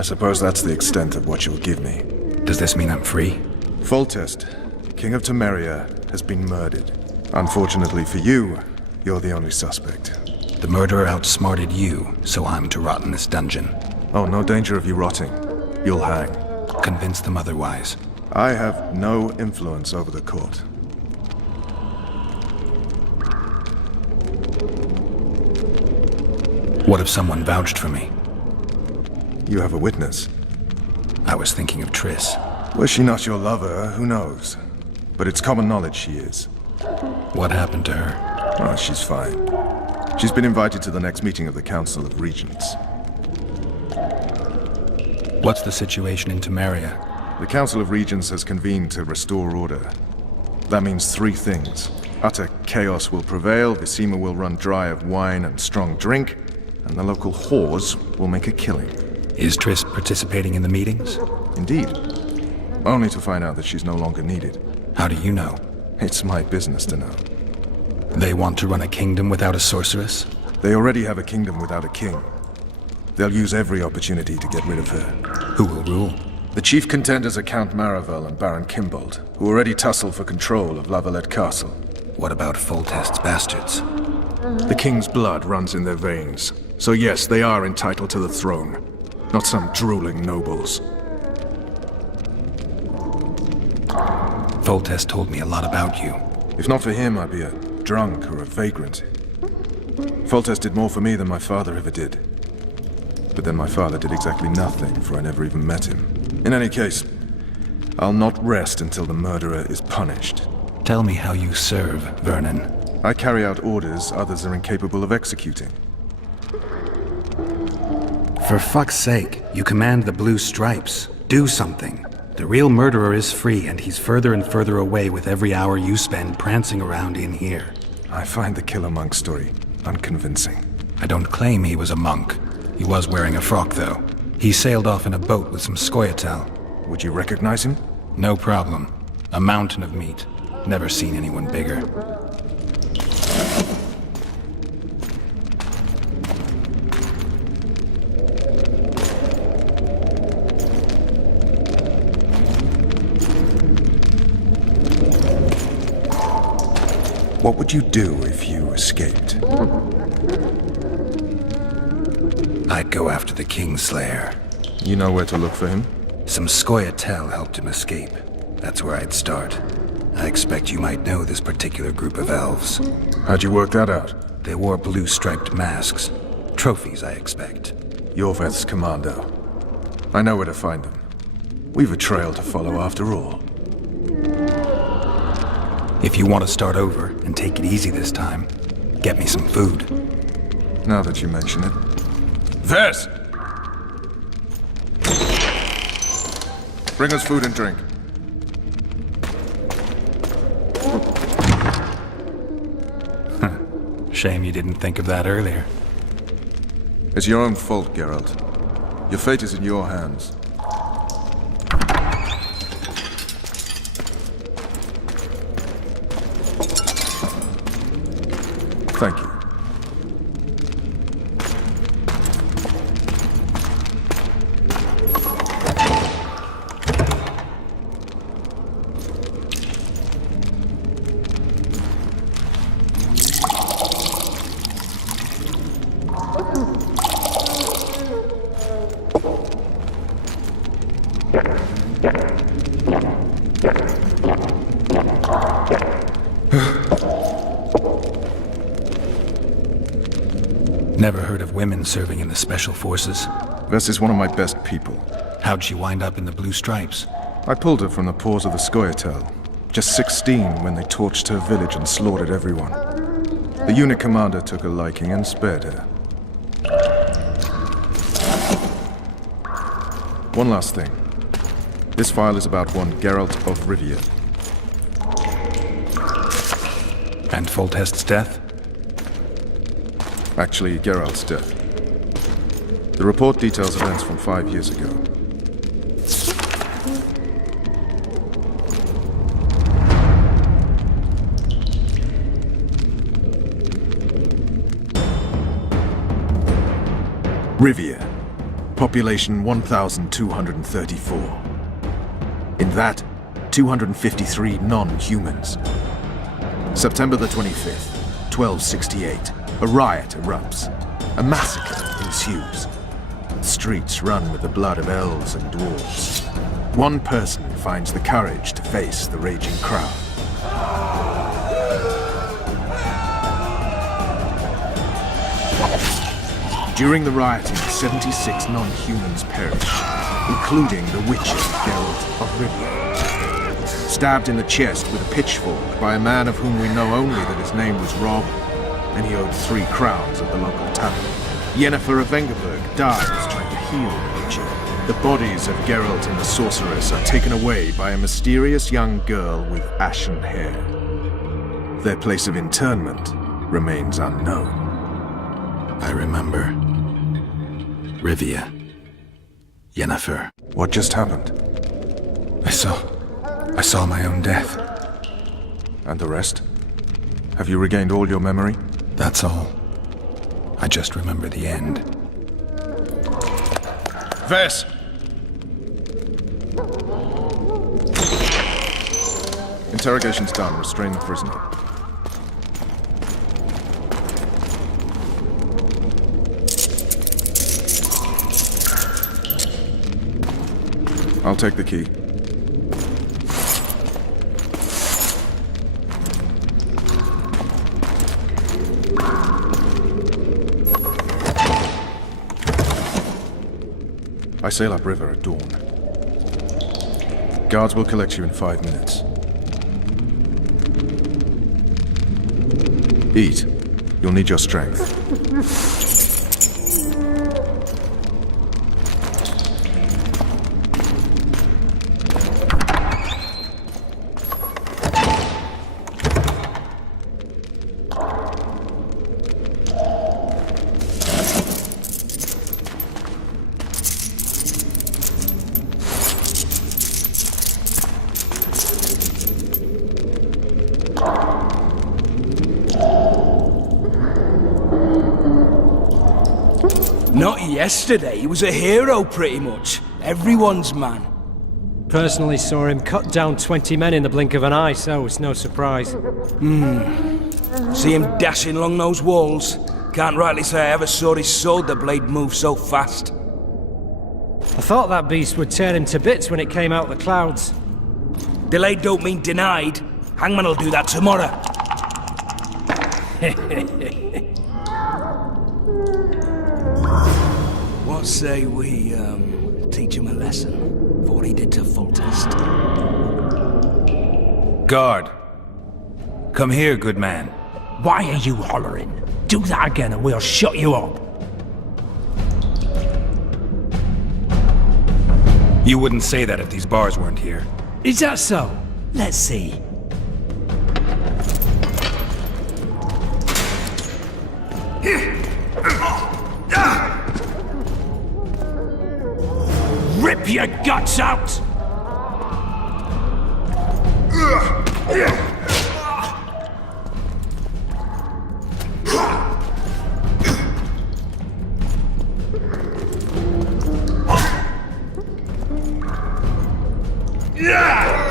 I suppose that's the extent of what you'll give me. Does this mean I'm free? Foltest, King of Temeria, has been murdered. Unfortunately for you, you're the only suspect. The murderer outsmarted you, so I'm to rot in this dungeon. Oh, no danger of you rotting. You'll hang. Convince them otherwise. I have no influence over the court. What if someone vouched for me? You have a witness. I was thinking of Triss. Was she not your lover, who knows? But it's common knowledge she is. What happened to her? Oh, she's fine. She's been invited to the next meeting of the Council of Regents. What's the situation in Temeria? The Council of Regents has convened to restore order. That means three things. Utter chaos will prevail, Visima will run dry of wine and strong drink, and the local whores will make a killing. Is Triss participating in the meetings? Indeed. Only to find out that she's no longer needed. How do you know? It's my business to know. They want to run a kingdom without a sorceress? They already have a kingdom without a king. They'll use every opportunity to get rid of her. Who will rule? The chief contenders are Count Maravel and Baron Kimbold, who already tussle for control of Lavalette Castle. What about Foltest's bastards? The king's blood runs in their veins. So yes, they are entitled to the throne. Not some drooling nobles. Foltest told me a lot about you. If not for him, I'd be a drunk or a vagrant. Foltest did more for me than my father ever did. But then my father did exactly nothing, for I never even met him. In any case, I'll not rest until the murderer is punished. Tell me how you serve, Vernon. I carry out orders others are incapable of executing. For fuck's sake, you command the Blue Stripes. Do something. The real murderer is free, and he's further and further away with every hour you spend prancing around in here. I find the Killer Monk story unconvincing. I don't claim he was a monk. He was wearing a frock, though. He sailed off in a boat with some Scoia'tael. Would you recognize him? No problem. A mountain of meat. Never seen anyone bigger. What would you do if you escaped? I'd go after the Kingslayer. You know where to look for him? Some Scoia'tael helped him escape. That's where I'd start. I expect you might know this particular group of elves. How'd you work that out? They wore blue-striped masks. Trophies, I expect. Yorveth's commando. I know where to find them. We've a trail to follow after all. If you want to start over and take it easy this time, get me some food. Now that you mention it. Vers! Bring us food and drink. Shame you didn't think of that earlier. It's your own fault, Geralt. Your fate is in your hands. Thank you. Never heard of women serving in the Special Forces. Vess is one of my best people. How'd she wind up in the Blue Stripes? I pulled her from the paws of the Scoia'tael. Just 16 when they torched her village and slaughtered everyone. The unit commander took a liking and spared her. One last thing. This file is about one Geralt of Rivia. And Foltest's death? Actually, Geralt's death. The report details events from 5 years ago. Rivia. Population 1,234. In that, 253 non-humans. September the 25th, 1268. A riot erupts. A massacre ensues. The streets run with the blood of elves and dwarves. One person finds the courage to face the raging crowd. During the rioting, 76 non-humans perish, including the Witcher Geralt of Rivia. Stabbed in the chest with a pitchfork by a man of whom we know only that his name was Rob, and he owed 3 crowns at the local tavern. Yennefer of Vengerberg dies trying to heal the Witcher. The bodies of Geralt and the sorceress are taken away by a mysterious young girl with ashen hair. Their place of interment remains unknown. I remember. Rivia. Yennefer. What just happened? I saw my own death. And the rest? Have you regained all your memory? That's all. I just remember the end. Vess! Interrogation's done. Restrain the prisoner. I'll take the key. I sail upriver at dawn. Guards will collect you in 5 minutes. Eat. You'll need your strength. Not yesterday, he was a hero pretty much. Everyone's man. Personally saw him cut down 20 men in the blink of an eye, so it's no surprise. See him dashing along those walls. Can't rightly say I ever saw his sword the blade move so fast. I thought that beast would tear him to bits when it came out of the clouds. Delayed don't mean denied. Hangman will do that tomorrow. What say we, teach him a lesson for what he did to Foltest? Guard. Come here, good man. Why are you hollering? Do that again and we'll shut you up. You wouldn't say that if these bars weren't here. Is that so? Let's see. Rip your guts out! Yeah!